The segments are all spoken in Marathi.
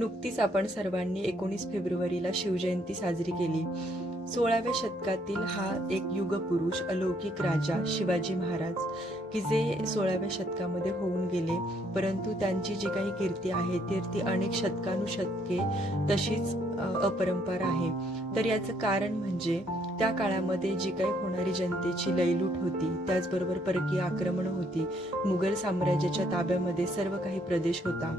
नुकतीच आपण सर्वांनी 19 फेब्रुवारीला शिवजयंती साजरी केली. 16व्या शतकातील हा एक युगपुरुष, अलौकिक राजा शिवाजी महाराज, की जे 16व्या शतकामध्ये होऊन गेले, परंतु त्यांची जी काही कीर्ती आहे ती अनेक शतकानुशतके तशीच अपरंपार आहे. तर याचं कारण म्हणजे त्या काळामध्ये जी काही होणारी जनतेची लयलूट होती, त्याचबरोबर परकीय आक्रमण होती, मुघल साम्राज्याच्या ताब्यामध्ये सर्व काही प्रदेश होता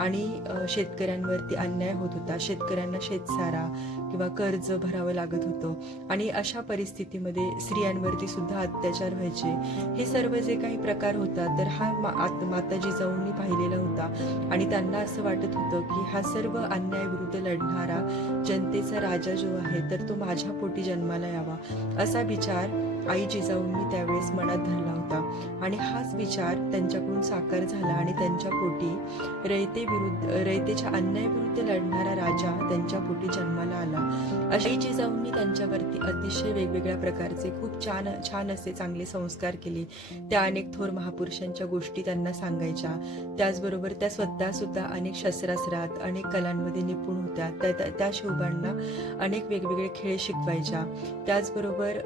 आणि शेतकऱ्यांवरती अन्याय होत होता. शेतकऱ्यांना शेतसारा किंवा कर्ज भरावं लागत होतं आणि अशा परिस्थितीमध्ये स्त्रियांवरती सुद्धा अत्याचार व्हायचे. हे सर्व जे काही प्रकार होता तर हा माता जिजाऊंनी पाहिलेला होता आणि त्यांना असं वाटत होतं की हा सर्व अन्यायाविरुद्ध लढणारा जनतेचा राजा जो आहे तर तो माझ्या पोटी जन्माला यावा, असा विचार आई जिजाऊंनी त्यावेळेस मनात धरला होता आणि हाच विचार त्यांच्याकडून साकार झाला आणि त्यांच्या पोटी रयतेच्या अन्यायाविरुद्ध लढणारा राजा त्यांच्या पोटी जन्माला आला. आई जिजाऊंनी त्यांच्यावरती अतिशय वेगवेगळ्या प्रकारचे खूप छान असे चांगले संस्कार केले. त्या अनेक थोर महापुरुषांच्या गोष्टी त्यांना सांगायच्या. त्याचबरोबर त्या स्वतः सुद्धा अनेक शस्त्रास्त्रात, अनेक कलांमध्ये निपुण होत्या. त्या शिवबांना अनेक वेगवेगळे खेळ शिकवायच्या. त्याचबरोबर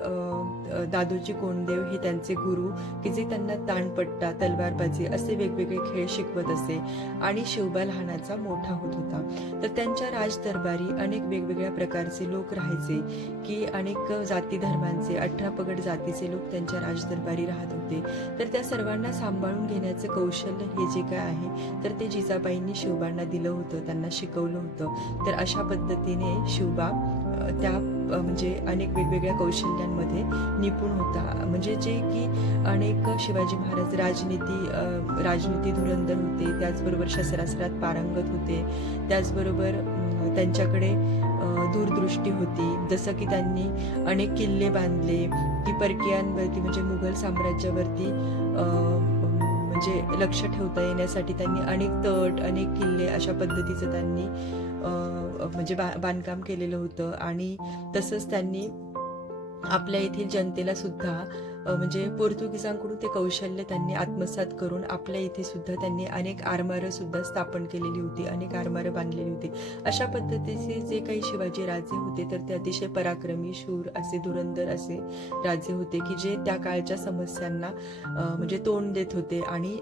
दादोजी कोंडदेव हे त्यांचे गुरु, की जे त्यांना ताणपट्टा, तलवारबाजी असे वेगवेगळे खेळ शिकवत असे आणि शिवबा लहानाचा मोठा होत होता. तर त्यांच्या राजदरबारी अनेक वेगवेगळ्या प्रकारचे लोक राहायचे, की अनेक जाती धर्मांचे 18 पगड जातीचे लोक त्यांच्या राजदरबारी राहत होते. तर त्या सर्वांना सांभाळून घेण्याचं कौशल्य हे जे काय आहे तर ते जिजाबाईंनी शिवबांना दिलं होतं, त्यांना शिकवलं होतं. तर अशा पद्धतीने शिवबा त्या म्हणजे अनेक वेगवेगळ्या कौशल्यांमध्ये निपुण होता. म्हणजे जे की अनेक शिवाजी महाराज राजनीती धुरंधर होते, त्याचबरोबर शस्त्रास्त्रात पारंगत होते, त्याचबरोबर त्यांच्याकडे दूरदृष्टी होती. जसं की त्यांनी अनेक किल्ले बांधले, की परकीयांवरती म्हणजे मुघल साम्राज्यावरती म्हणजे लक्ष ठेवता येण्यासाठी त्यांनी अनेक तट, अनेक किल्ले अशा पद्धतीचं त्यांनी म्हणजे बांधकाम केलेलं होतं. आणि तसंच त्यांनी आपल्या येथील जनतेला सुद्धा म्हणजे पोर्तुगीजांकडून ते कौशल्य त्यांनी आत्मसात करून आपल्या इथे सुद्धा त्यांनी अनेक आरमारं सुद्धा स्थापन केलेली होती, अनेक आरमारं बांधलेली होती. अशा पद्धतीचे जे काही शिवाजी राजे होते तर ते अतिशय पराक्रमी, शूर असे, धुरंधर असे राजे होते, की जे त्या काळच्या समस्यांना म्हणजे तोंड देत होते आणि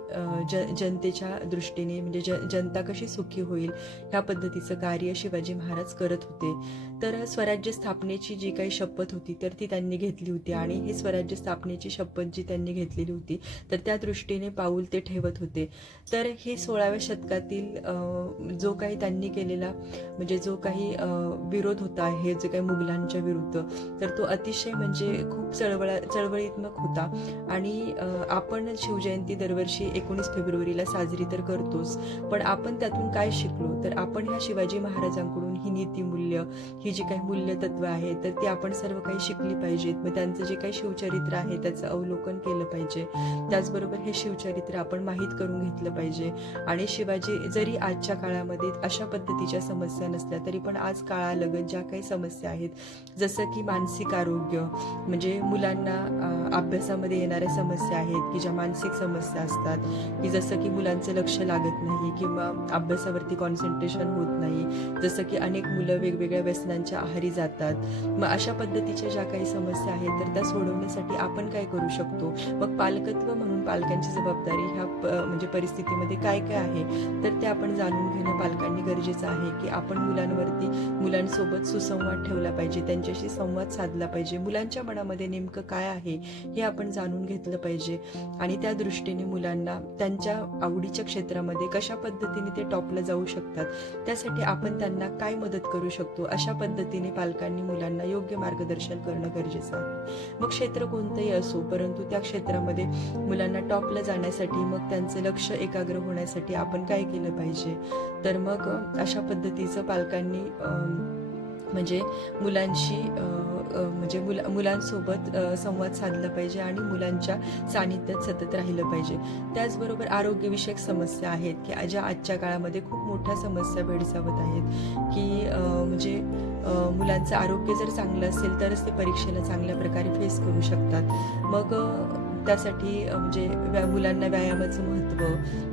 जनतेच्या दृष्टीने म्हणजे जनता कशी सुखी होईल ह्या पद्धतीचं कार्य शिवाजी महाराज करत होते. तर स्वराज्य स्थापनेची जी काही शपथ होती तर ती त्यांनी घेतली होती आणि हे स्वराज्य स्थापनेची शपथ जी त्यांनी घेतलेली होती तर त्या दृष्टीने पाऊल ते ठेवत होते. तर हे 16व्या शतकातील जो काही त्यांनी केलेला म्हणजे जो काही विरोध होता, हे जे काही मुघलांच्या विरुद्ध, तर तो अतिशय म्हणजे खूप चळवळीत्मक होता. आणि आपण शिवजयंती दरवर्षी 19 फेब्रुवारीला साजरी तर करतोच, पण आपण त्यातून काय शिकलो तर आपण ह्या शिवाजी महाराजांकडून ही नीतिमूल्य, ही जी काही मूल्यतत्व आहे तर ती आपण सर्व काही शिकली पाहिजेत. मग त्यांचं जे काही शिवचरित्र आहे त्याचं अवलोकन केलं पाहिजे. त्याचबरोबर हे शिवचरित्र आपण माहीत करून घेतलं पाहिजे. आणि शिवाजी जरी आजच्या काळामध्ये अशा पद्धतीच्या समस्या नसल्या तरी पण आज काळालगत ज्या काही समस्या आहेत, जसं की मानसिक आरोग्य, म्हणजे मुलांना अभ्यासामध्ये येणाऱ्या समस्या आहेत, की ज्या मानसिक समस्या असतात, की जसं की मुलांचं लक्ष लागत नाही किंवा अभ्यासावरती कॉन्सन्ट्रेशन होत नाही, जसं की अनेक मुलं वेगवेगळ्या व्यसनांच्या आहारी जातात. मग अशा पद्धतीच्या ज्या काही समस्या आहेत तर त्या सोडवण्यासाठी आपण काय करू शकतो. मग पालकत्व म्हणून पालकांची जबाबदारी ह्या म्हणजे परिस्थितीमध्ये काय काय आहे तर ते आपण जाणून घेणं पालकांनी गरजेचं आहे. की आपण मुलांसोबत सुसंवाद ठेवला पाहिजे, त्यांच्याशी संवाद साधला पाहिजे, मुलांच्या मनामध्ये नेमकं काय आहे हे आपण जाणून घेतलं पाहिजे आणि त्या दृष्टीने मुलांना त्यांच्या आवडीच्या क्षेत्रामध्ये कशा पद्धतीने ते टॉपला जाऊ शकतात त्यासाठी आपण त्यांना काय मदत करू शकतो, अशा पद्धतीने पालकांनी मुलांना योग्य मार्गदर्शन करणं गरजेचं आहे. मग क्षेत्र कोणतंही असो, परंतु त्या क्षेत्रामध्ये मुलांना टॉपला जाण्यासाठी, मग त्यांचं लक्ष एकाग्र होण्यासाठी आपण काय केलं पाहिजे. तर मग अशा पद्धतीचं पालकांनी म्हणजे मुलांशी म्हणजे मुलांसोबत संवाद साधला पाहिजे आणि मुलांच्या सानिध्यात सतत राहिलं पाहिजे. त्याचबरोबर आरोग्यविषयक समस्या आहेत, की ज्या आजच्या काळामध्ये खूप मोठ्या समस्या भेडसावत आहेत, की म्हणजे मुलांचं आरोग्य जर चांगलं असेल तरच ते परीक्षेला चांगल्या प्रकारे फेस करू शकतात. मग त्यासाठी म्हणजे मुलांना व्यायामाचं महत्त्व,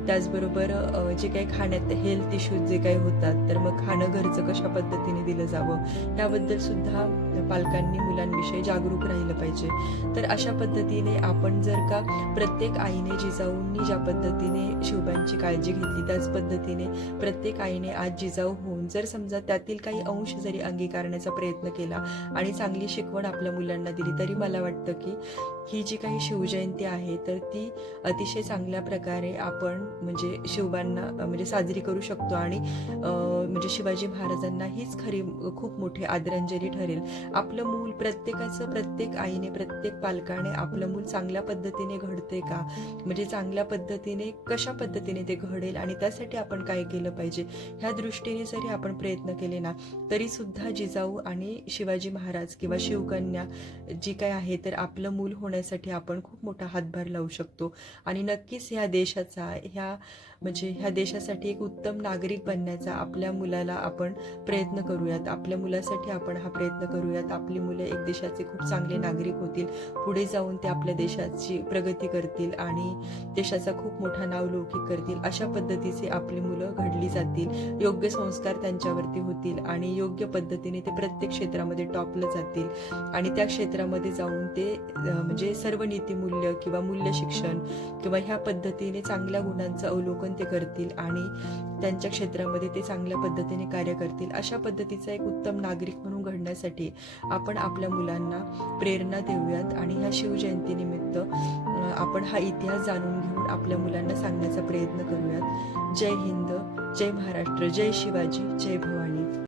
त्याचबरोबर जे काही खाण्यात हेल्थ इश्यूज जे काही होतात, तर मग खाणं घरचं कशा पद्धतीने दिलं जावं याबद्दल सुद्धा पालकांनी मुलांविषयी जागरूक राहिलं पाहिजे. तर अशा पद्धतीने आपण जर का प्रत्येक आईने जिजाऊंनी ज्या पद्धतीने शिवबांची काळजी घेतली, त्याच पद्धतीने प्रत्येक आईने आज जिजाऊ होऊन जर समजा त्यातील काही अंश जरी अंगीकारण्याचा प्रयत्न केला आणि चांगली शिकवण आपल्या मुलांना दिली, तरी मला वाटतं की ही जी काही शिवजयंती आहे तर ती अतिशय चांगल्या प्रकारे आपण म्हणजे शिवबांना म्हणजे साजरी करू शकतो आणि म्हणजे शिवाजी महाराजांना हीच खरी खूप मोठी आदरांजली ठरेल. आपलं मूल प्रत्येक आईने प्रत्येक पालकाने आपलं मूल चांगल्या पद्धतीने घडते का, म्हणजे चांगल्या पद्धतीने कशा पद्धतीने ते घडेल आणि त्यासाठी आपण काय केलं पाहिजे ह्या दृष्टीने जरी आपण प्रयत्न केले ना, तरी सुद्धा जिजाऊ आणि शिवाजी महाराज किंवा शिवकन्या जी काय आहे तर आपलं मूल होण्यासाठी आपण खूप मोठा हातभार लावू शकतो. आणि नक्कीच ह्या देशासाठी एक उत्तम नागरिक बनण्याचा आपल्या मुलाला आपण प्रयत्न करूयात. आपल्या मुलासाठी आपण हा प्रयत्न करूयात. आपली मुलं एक देशाचे खूप चांगले नागरिक होतील. पुढे जाऊन ते आपल्या देशाची प्रगती करतील आणि देशाचा खूप मोठा नावलौकिक करतील. अशा पद्धतीचे आपली मुलं घडली जातील, योग्य संस्कार त्यांच्यावरती होतील आणि योग्य पद्धतीने ते प्रत्येक क्षेत्रामध्ये टॉपला जातील आणि त्या क्षेत्रामध्ये जाऊन ते म्हणजे सर्व नीतिमूल्य किंवा मूल्य शिक्षण किंवा ह्या पद्धतीने चांगल्या गुणांचं अवलोकन ते करतील आणि त्यांच्या क्षेत्रामध्ये ते चांगल्या पद्धतीने कार्य करतील. अशा पद्धतीचा एक उत्तम नागरिक म्हणून घडण्यासाठी आपण आपल्या मुलांना प्रेरणा देऊयात आणि ह्या शिवजयंतीनिमित्त आपण हा इतिहास जाणून घेऊन आपल्या मुलांना सांगण्याचा प्रयत्न करूयात. जय हिंद, जय महाराष्ट्र, जय शिवाजी, जय भवानी.